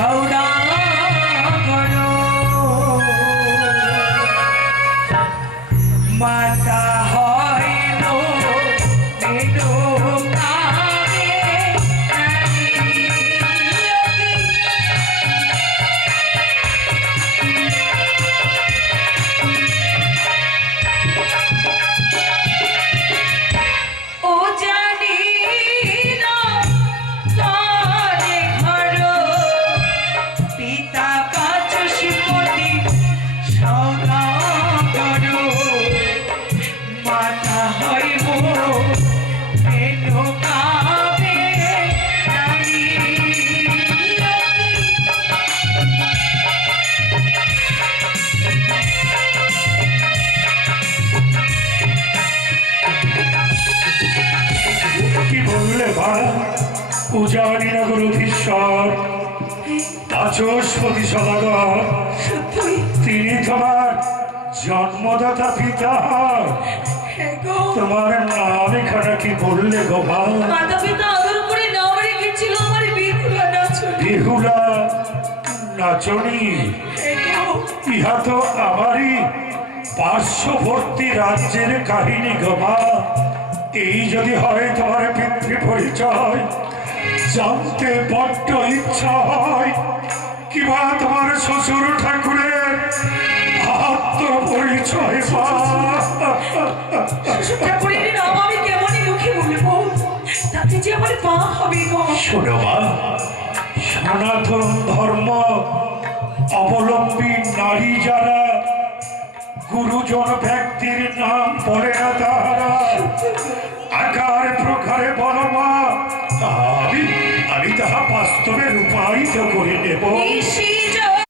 Hold on. পূজা নীনগর অধীশ্বর। বাচস্পতি সদাগর। তিনি তোমার জন্মদাতা পিতা। তোমার নাম এখানে কি বললে গোপাল মাতা পিতা নাম রেখেছিল আমার বিহুলা নাচুর বেহুলা নাচনি ইহা তো আমারই পার্শ্ববর্তী রাজ্যের কাহিনী গোমা এই যদি হয় তোমার পিতৃ পরিচয় জানতে বড্ড ইচ্ছা হয়। আমার পা হবে শোনো মা সনাতন ধর্ম অবলম্বী নারী যারা গুরুজন ব্যক্তির নাম বলে না তাহারা আকার প্রকারে বলো মা আমি আমি তাহা বাস্তবে রূপায়িত করে নেব